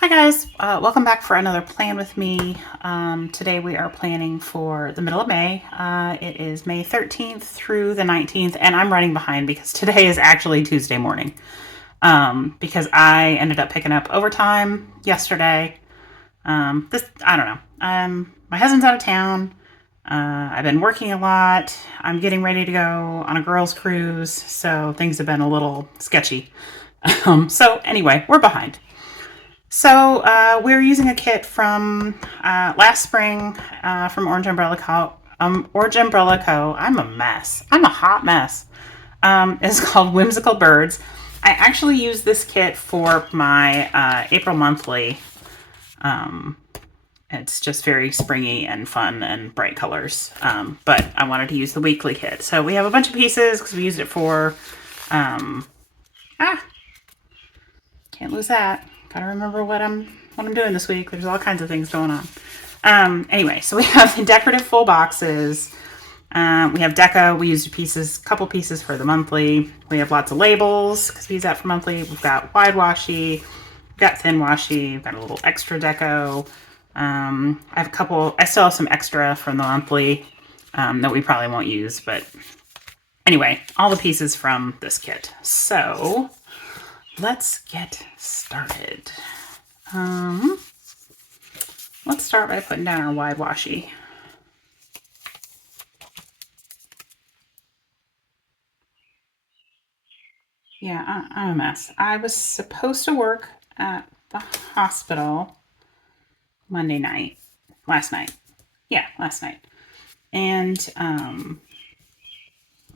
Hi guys, welcome back for another plan with me. Today we are planning for the middle of May. It is May 13th through the 19th, and I'm running behind because today is actually Tuesday morning. Because I ended up picking up overtime yesterday. I don't know. My husband's out of town. I've been working a lot. I'm getting ready to go on a girls' cruise, so things have been a little sketchy. So anyway, we're behind. So we're using a kit from last spring from Orange Umbrella Co. Orange Umbrella Co. I'm a mess. I'm a hot mess. It's called Whimsical Birds. I actually use this kit for my April monthly. It's just very springy and fun and bright colors. But I wanted to use the weekly kit. So we have a bunch of pieces because we used it for. Can't lose that. Gotta remember what I'm doing this week. There's all kinds of things going on. Anyway, so we have the decorative full boxes. We have deco. We used couple pieces for the monthly. We have lots of labels because we use that for monthly. We've got wide washi, we've got thin washi, we've got a little extra deco. I still have some extra from the monthly that we probably won't use, but anyway, all the pieces from this kit. So let's get started. Let's start by putting down our wide washi. Yeah, I'm a mess. I was supposed to work at the hospital Monday night. Last night. Yeah, last night. And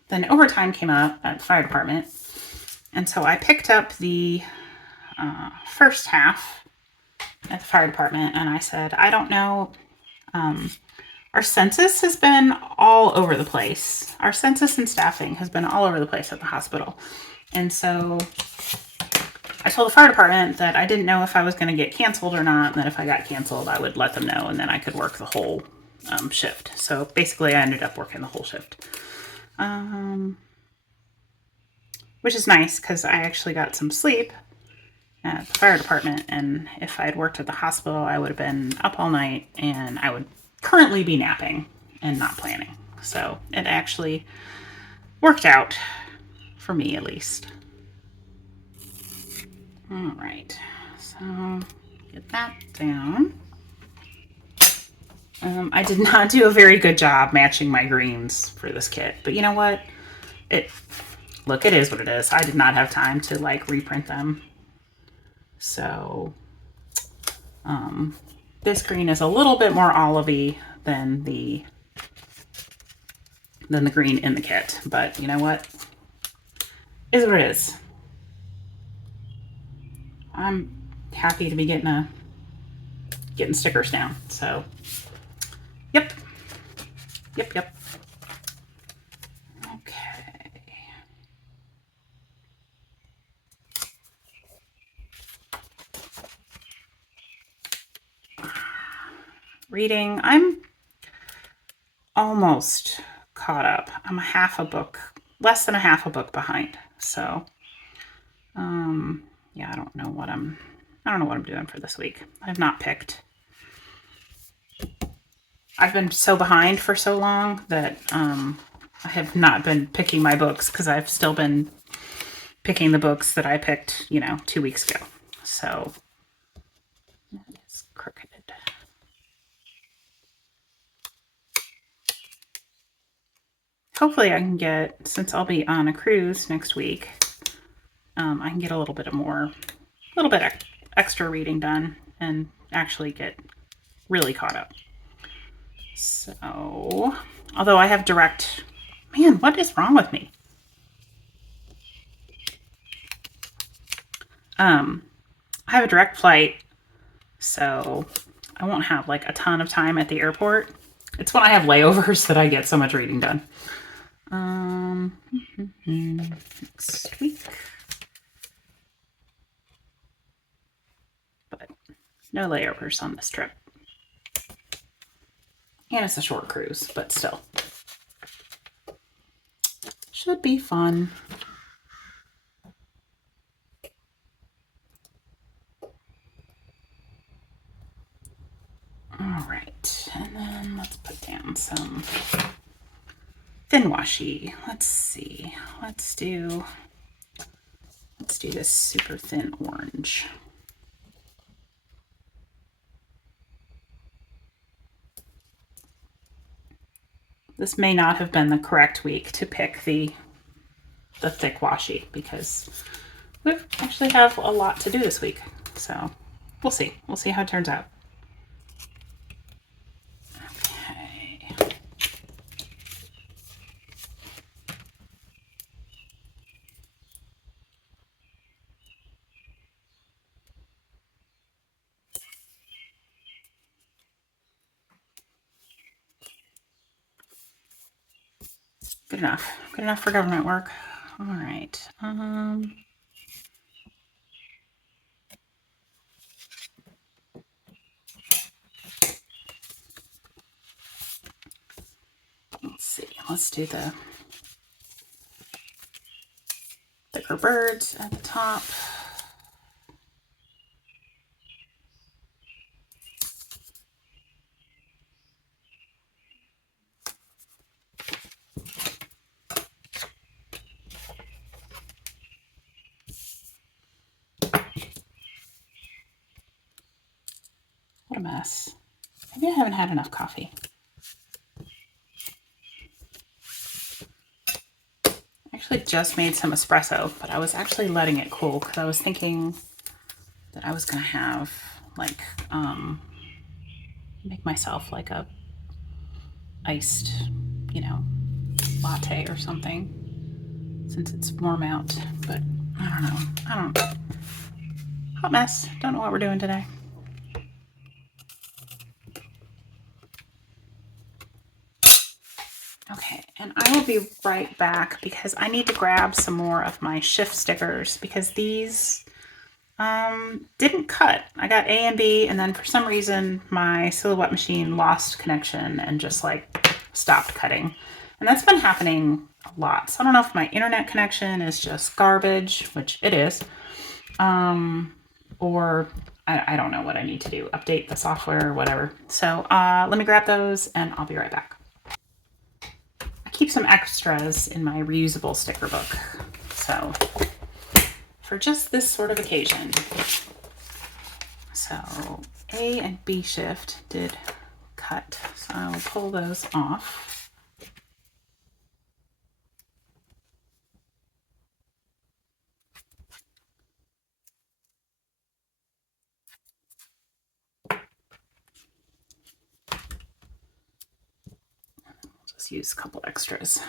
then overtime came up at the fire department. And so I picked up the first half at the fire department and I said, I don't know. Our census has been all over the place. Our census and staffing has been all over the place at the hospital. And so I told the fire department that I didn't know if I was going to get canceled or not, and that if I got canceled, I would let them know, and then I could work the whole shift. So basically, I ended up working the whole shift, which is nice because I actually got some sleep at the fire department, and if I had worked at the hospital, I would have been up all night, and I would currently be napping and not planning. So it actually worked out for me, at least. All right, so get that down. I did not do a very good job matching my greens for this kit, but you know what? It is what it is. I did not have time to like reprint them. So this green is a little bit more olivey than the green in the kit, but you know what? Is what it is. I'm happy to be getting stickers down. So, yep. Okay. Reading. I'm almost caught up. I'm less than a half a book behind. So, yeah, I don't know what I'm doing for this week. I've not picked. I've been so behind for so long that I have not been picking my books because I've still been picking the books that I picked, 2 weeks ago. So that is crooked. Hopefully I can get, since I'll be on a cruise next week, I can get a little bit extra reading done and actually get really caught up. So, although I have man, what is wrong with me? I have a direct flight, so I won't have like a ton of time at the airport. It's when I have layovers that I get so much reading done. Next week. But no layovers on this trip. And it's a short cruise, but still. Should be fun. thin washi. Let's see. Let's do this super thin orange. This may not have been the correct week to pick the thick washi because we actually have a lot to do this week. So we'll see. We'll see how it turns out. Okay. Good enough. Good enough for government work. All right. Let's see. Let's do the thicker birds at the top. What a mess. Maybe I haven't had enough coffee. I actually just made some espresso, but I was actually letting it cool because I was thinking that I was going to have like, make myself like a iced, latte or something since it's warm out, but I don't know. Hot mess. Don't know what we're doing today. Okay, and I will be right back because I need to grab some more of my shift stickers because these didn't cut. I got A and B, and then for some reason my silhouette machine lost connection and just like stopped cutting. And that's been happening a lot. So I don't know if my internet connection is just garbage, which it is, or I don't know what I need to do. Update the software or whatever. So let me grab those and I'll be right back. I keep some extras in my reusable sticker book. So for just this sort of occasion. So A and B shift did cut. So I will pull those off. Just use a couple extras.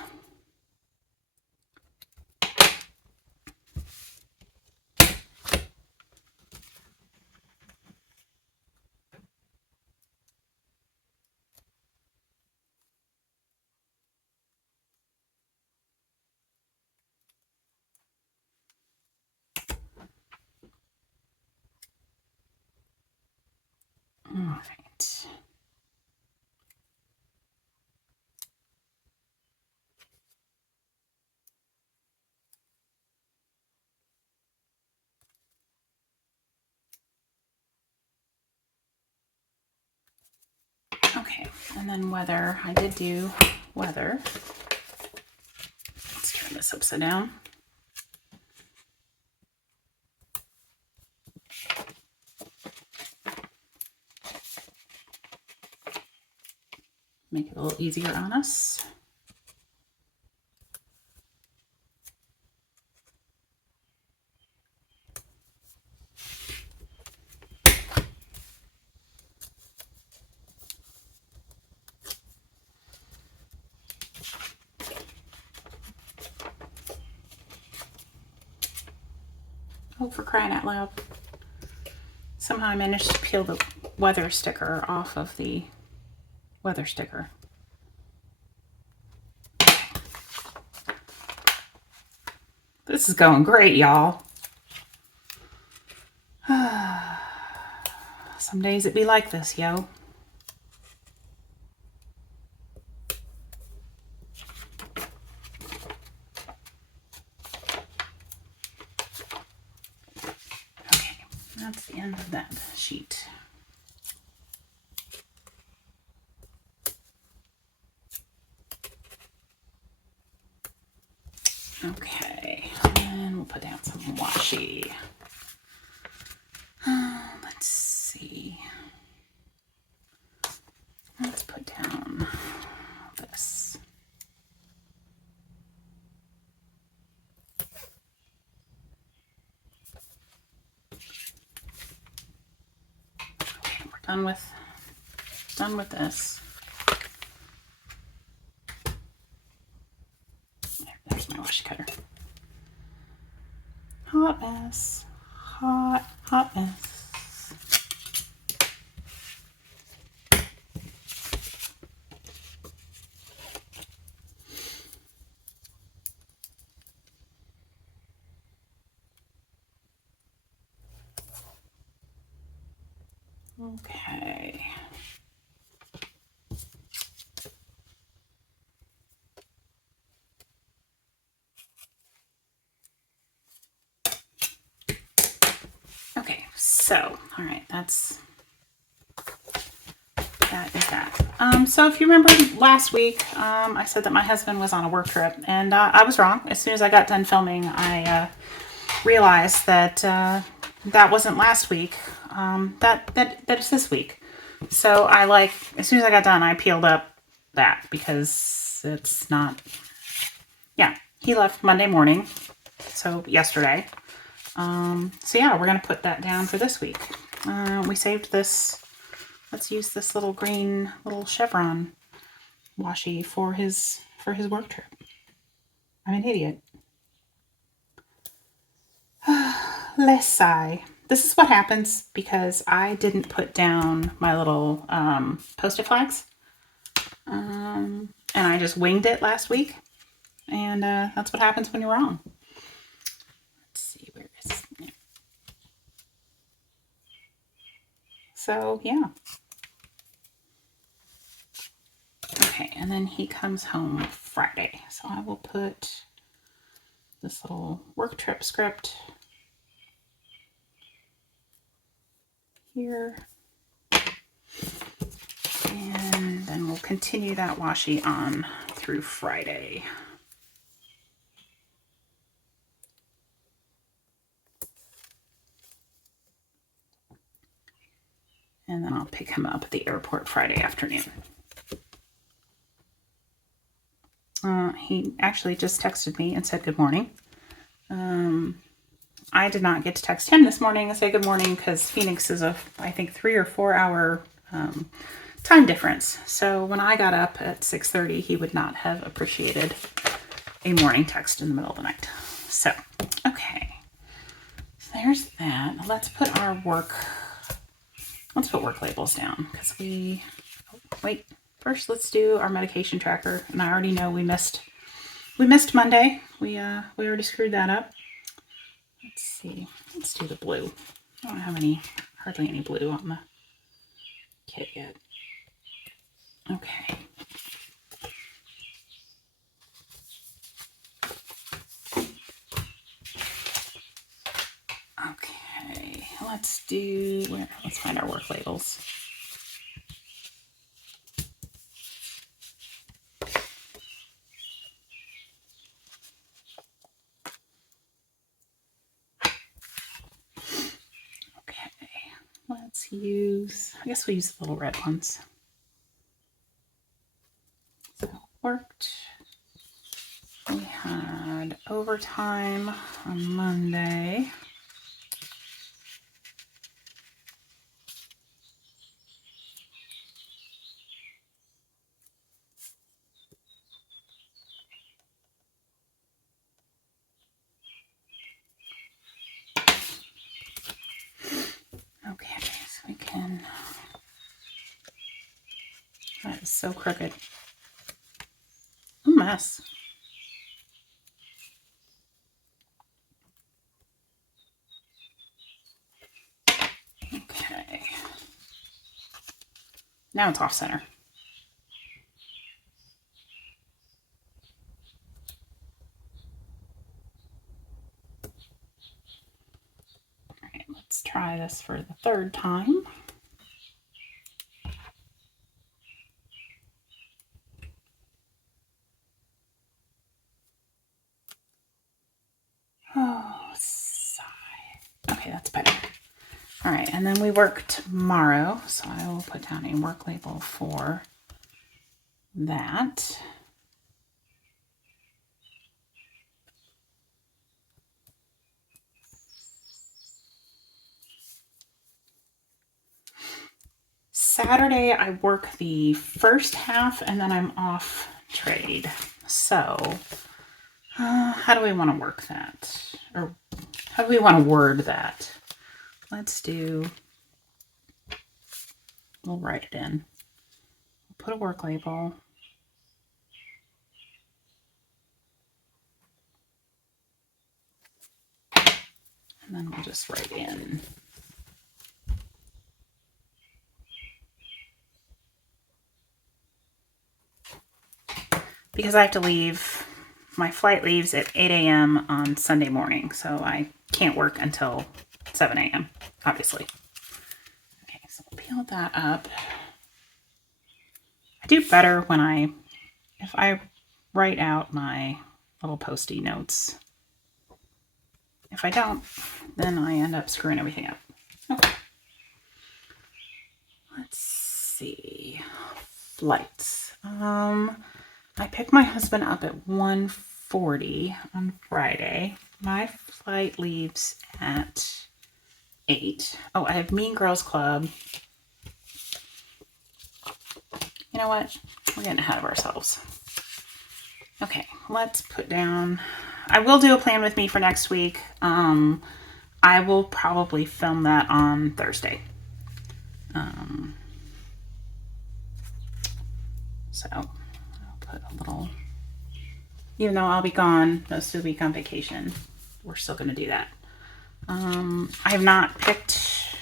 All right. Okay, and then weather. I did do weather. Let's turn this upside down. Make it a little easier on us. Oh, for crying out loud. Somehow I managed to peel the weather sticker off of the weather sticker. This is going great, y'all. Some days it be like this, yo. Okay, that's the end of that sheet. Okay, and we'll put down some washi. Let's see. Let's put down this. Okay, we're done with this. There's my washi cutter. Hot mess. Hot mess. Okay. Okay, so, all right, that is that. So if you remember last week, I said that my husband was on a work trip, and I was wrong. As soon as I got done filming, I realized that that wasn't last week. That is this week. So I as soon as I got done, I peeled up that because it's not. Yeah, he left Monday morning, so yesterday. So yeah, we're gonna put that down for this week. We saved this. Let's use this little green little chevron washi for his work trip. I'm an idiot. Let's sigh. This is what happens because I didn't put down my little post-it flags. And I just winged it last week. And that's what happens when you're wrong. Let's see, where is it? Yeah. So, yeah. Okay, and then he comes home Friday. So I will put this little work trip script here. And then we'll continue that washi on through Friday. And then I'll pick him up at the airport Friday afternoon. He actually just texted me and said good morning. I did not get to text him this morning and say good morning because Phoenix is I think 3 or 4 hour time difference. So when I got up at 6:30, he would not have appreciated a morning text in the middle of the night. So, okay. So there's that. Let's put work labels down because wait. First, let's do our medication tracker. And I already know we missed Monday. We already screwed that up. Let's see. Let's do the blue. I don't have hardly any blue on the kit yet. Okay. Okay. Let's find our work labels. I guess we'll use the little red ones. So it worked. We had overtime on Monday. Okay, so we can. That is so crooked. A mess. Okay. Now it's off center. All right, let's try this for the third time. sigh. Okay, that's better. All right, and then we work tomorrow, so I will put down a work label for that. Saturday, I work the first half, and then I'm off trade. So, how do we want to work that? Or how do we want to word that? Let's do, we'll write it in. Put a work label. And then we'll just write in. Because I have to leave, my flight leaves at 8 a.m. on Sunday morning, so I can't work until 7 a.m., obviously. Okay, so we'll peel that up. I do better when if I write out my little Post-it notes. If I don't, then I end up screwing everything up. Okay. Let's see. Flights. I picked my husband up at 1:40 on Friday. My flight leaves at 8. Oh, I have Mean Girls Club. You know what? We're getting ahead of ourselves. Okay, let's put down, I will do a plan with me for next week. I will probably film that on Thursday. So I'll put a little, even though I'll be gone most of the week on vacation, we're still going to do that. I have not picked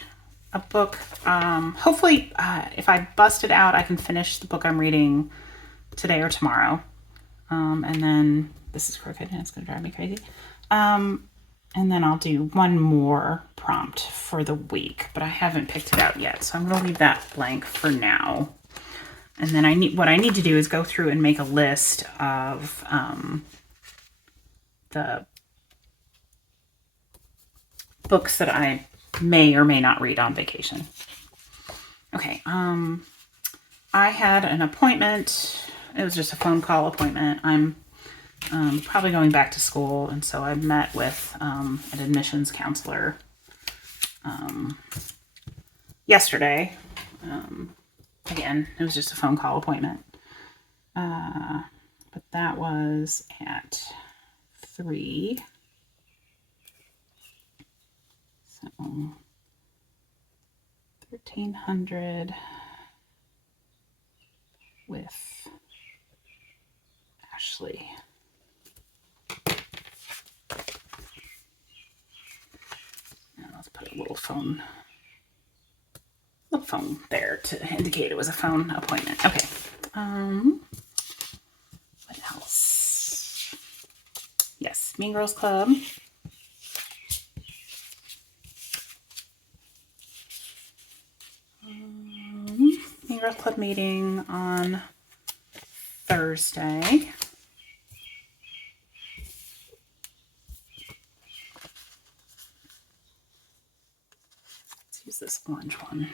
a book. Hopefully, if I bust it out, I can finish the book I'm reading today or tomorrow. And then, this is crooked and it's going to drive me crazy. And then I'll do one more prompt for the week, but I haven't picked it out yet. So I'm going to leave that blank for now. And then what I need to do is go through and make a list of the books that I may or may not read on vacation. Okay, I had an appointment. It was just a phone call appointment. I'm probably going back to school, and so I met with an admissions counselor yesterday. Again, it was just a phone call appointment. But that was at 3. So 1,300 with Ashley. And let's put a little phone there to indicate it was a phone appointment. Okay. What else? Yes, Mean Girls Club. Mean Girls Club meeting on Thursday. Let's use this orange one.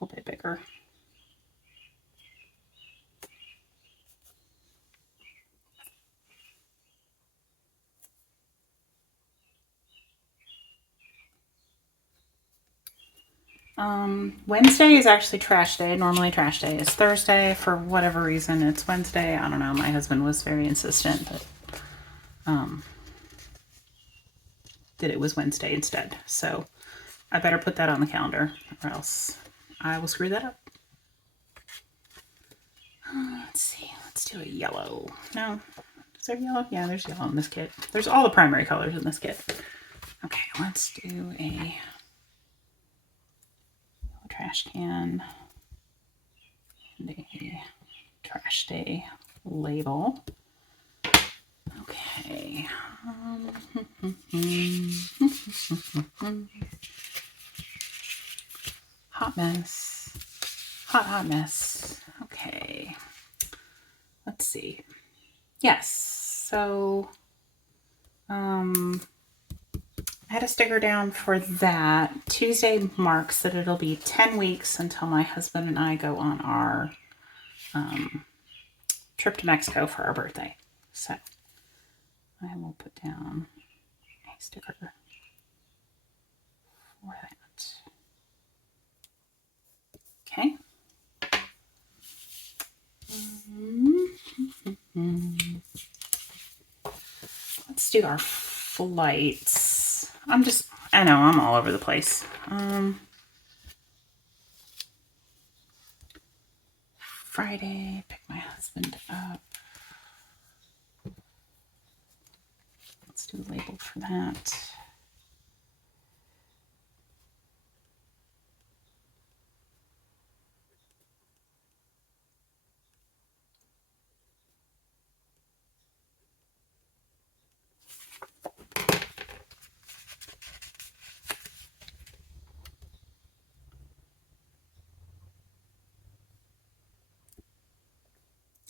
A little bit bigger. Wednesday is actually trash day. Normally trash day is Thursday. For whatever reason, it's Wednesday. I don't know. My husband was very insistent that it was Wednesday instead. So I better put that on the calendar or else I will screw that up. Let's see. Let's do a yellow. No. Is there yellow? Yeah, there's yellow in this kit. There's all the primary colors in this kit. Okay, let's do a trash can and a trash day label. Okay. Hot mess. Hot mess. Okay. Let's see. Yes. So, had a sticker down for that. Tuesday marks that it'll be 10 weeks until my husband and I go on our trip to Mexico for our birthday. So I will put down a sticker for that. Okay. Let's do our flights. I know I'm all over the place. Friday, pick my husband up. Let's do a label for that.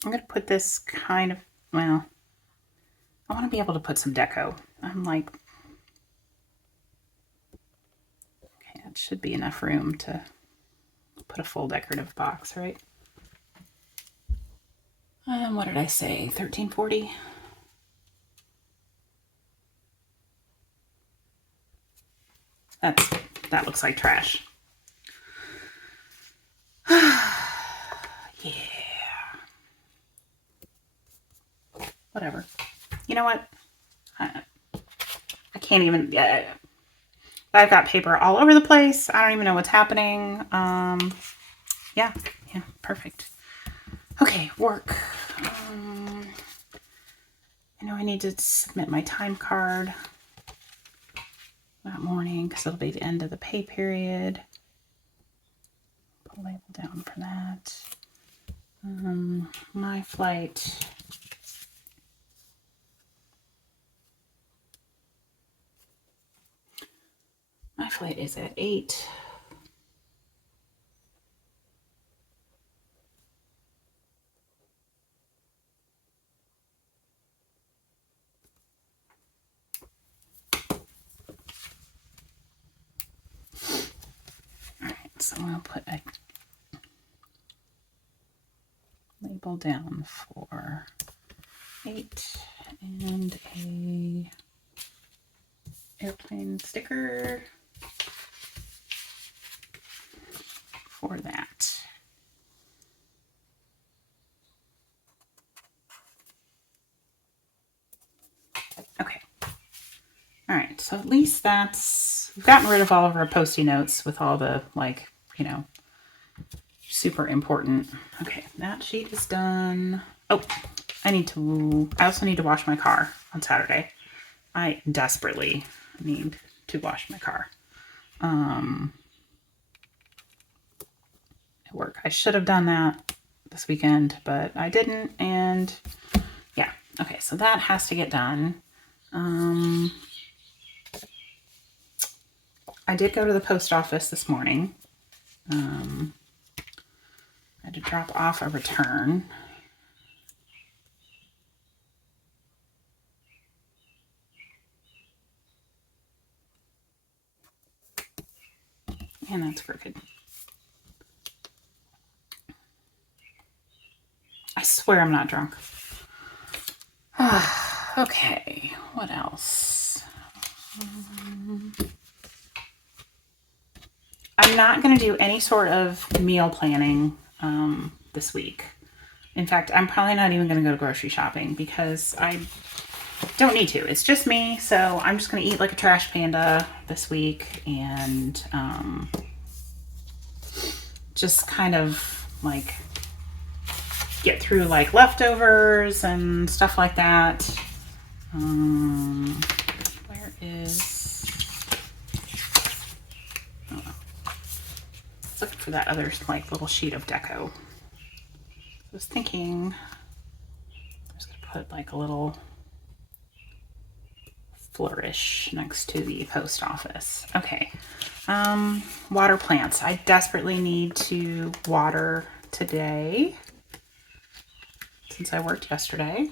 I'm going to put this kind of, well, I want to be able to put some deco. I'm like, okay, that should be enough room to put a full decorative box, right? What did I say? 1340? That looks like trash. Yeah. Whatever. You know what? I can't even. I've got paper all over the place. I don't even know what's happening. Yeah, perfect. Okay, work. I know I need to submit my time card that morning because it'll be the end of the pay period. Put a label down for that. My flight. My flight is at 8. So I'm going to put a label down for 8 and a airplane sticker for that. Okay. All right. So at least we've gotten rid of all of our Post-it notes with all the super important. Okay, that sheet is done. Oh, I also need to wash my car on Saturday. I desperately need to wash my car. At work. I should have done that this weekend, but I didn't. And yeah, okay, so that has to get done. I did go to the post office this morning. I had to drop off a return. And that's crooked. I swear I'm not drunk. Okay, what else? I'm not going to do any sort of meal planning this week. In fact, I'm probably not even going to go grocery shopping because I don't need to. It's just me, so I'm just going to eat like a trash panda this week and just kind of like get through like leftovers and stuff like that. Where is... Oh, I was looking for that other like little sheet of deco. I was thinking I was going to put like a little flourish next to the post office. Okay. Water plants. I desperately need to water today since I worked yesterday.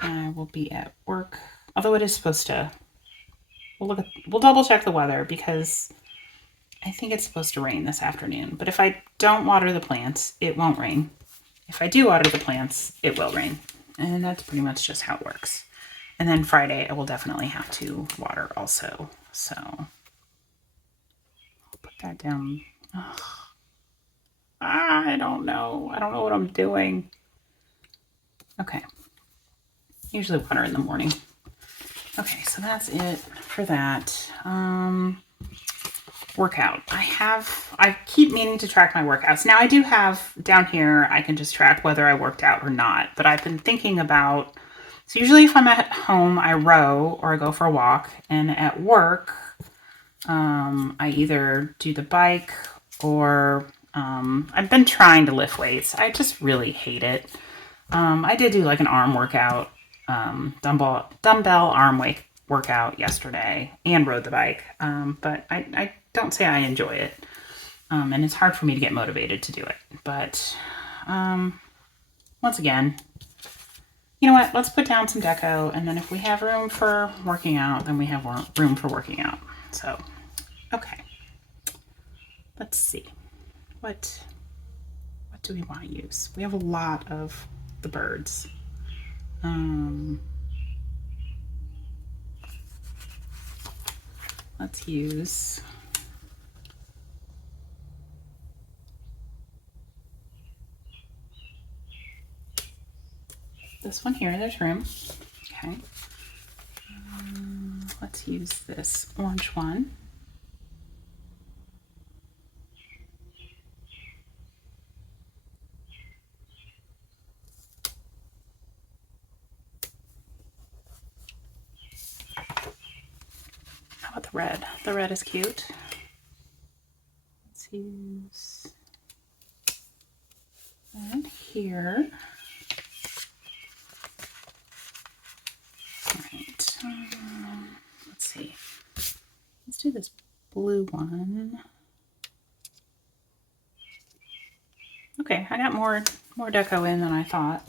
I will be at work, although it is supposed to we'll double check the weather because I think it's supposed to rain this afternoon. But if I don't water the plants, it won't rain. If I do water the plants, it will rain. And that's pretty much just how it works. And then Friday, I will definitely have to water also. So I'll put that down. Ugh. I don't know. I don't know what I'm doing. Okay. Usually water in the morning. Okay, so that's it for that. Workout. I keep meaning to track my workouts. Now I do have down here, I can just track whether I worked out or not, but I've been thinking about, so usually if I'm at home, I row or I go for a walk, and at work, I either do the bike or I've been trying to lift weights. I just really hate it. I did do like an arm workout, dumbbell arm workout yesterday and rode the bike, but I don't say I enjoy it, and it's hard for me to get motivated to do it. But once again, you know what? Let's put down some deco, and then if we have room for working out, then we have room for working out. So, okay. Let's see. What do we want to use? We have a lot of the birds. Let's use this one here. There's room. Okay. Let's use this orange one. How about the red? The red is cute. Let's use that here. All right. Let's see. Let's do this blue one. Okay, I got more deco in than I thought.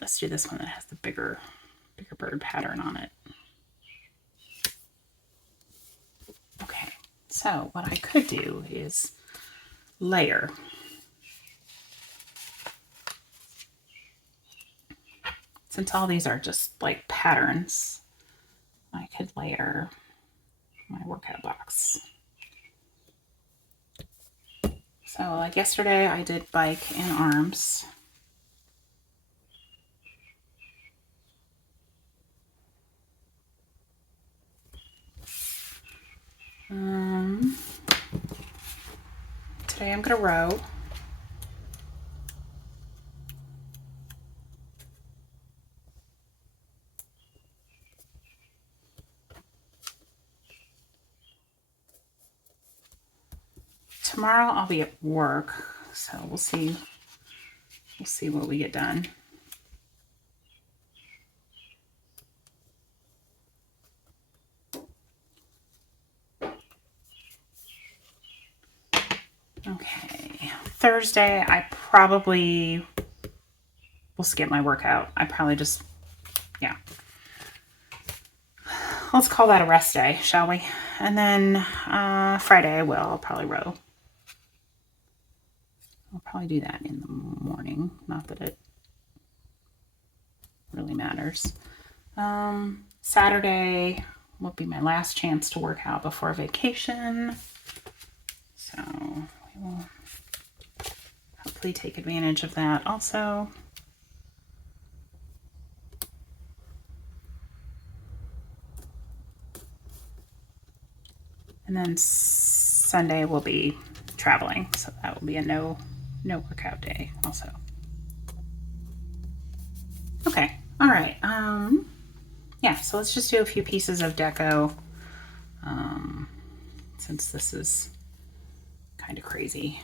Let's do this one that has the bigger bird pattern on it. Okay, so what I could do is layer. Since all these are just like patterns, I could layer my workout box. So like yesterday I did bike and arms. Today I'm gonna row. Tomorrow I'll be at work, so we'll see what we get done. Okay, Thursday I probably will skip my workout. I probably just, yeah. Let's call that a rest day, shall we? And then Friday I'll probably row. I'll probably do that in the morning. Not that it really matters. Saturday will be my last chance to work out before vacation. So we will hopefully take advantage of that also. And then Sunday we'll be traveling, so that will be a no workout day also. Okay, all right. Yeah, so let's just do a few pieces of deco, since this is kind of crazy.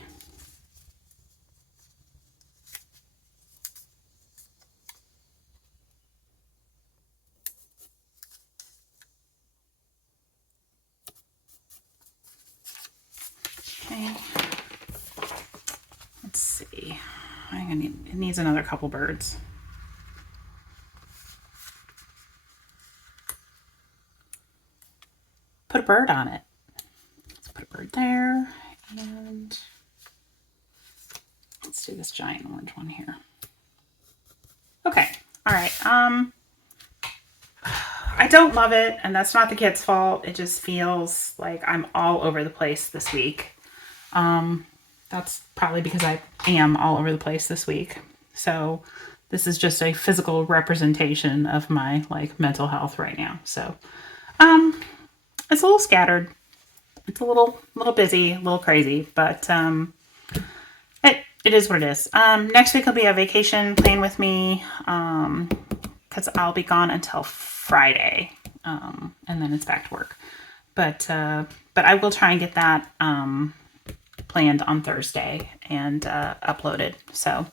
Okay, let's see. it needs another couple birds. Put a bird on it. Let's put a bird there, and let's do this giant orange one here. Okay, all right. I don't love it, and that's not the kid's fault. It just feels like I'm all over the place this week. That's probably because I am all over the place this week. So this is just a physical representation of my like mental health right now. So it's a little scattered. It's a little busy, a little crazy, but it is what it is. Next week will be a vacation plan with me because I'll be gone until Friday, and then it's back to work. But I will try and get that planned on Thursday and uploaded. So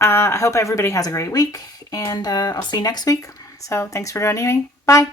I hope everybody has a great week, and I'll see you next week. So thanks for joining me. Bye.